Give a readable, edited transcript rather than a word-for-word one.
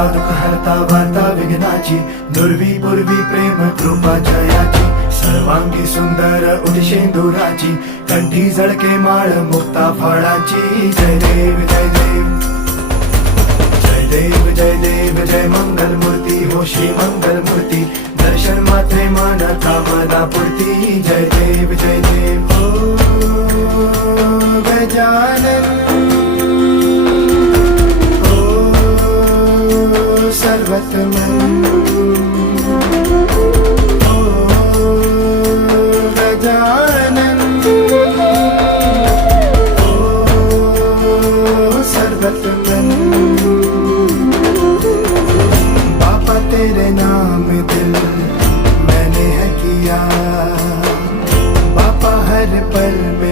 हरता दुःख हरता वार्ता विघ्नाची, दुर्वी पूर्वी प्रेम कृपा जयाची, सर्वांगी सुंदर उदिशेंदुराची, कंठी झळके माळ मुक्ता फळाची. जय देव जय देव जय देव जय देव जय मंगल मूर्ती हो श्री मंगल मूर्ती, दर्शन मात्रे मन कामना पूर्ती. जय देव जय देव हो गजानन सर्वतमन ओ गजानन ओ सर्वतमन. बाबा तेरे नाम दिल मैंने है किया, बाबा हर पल में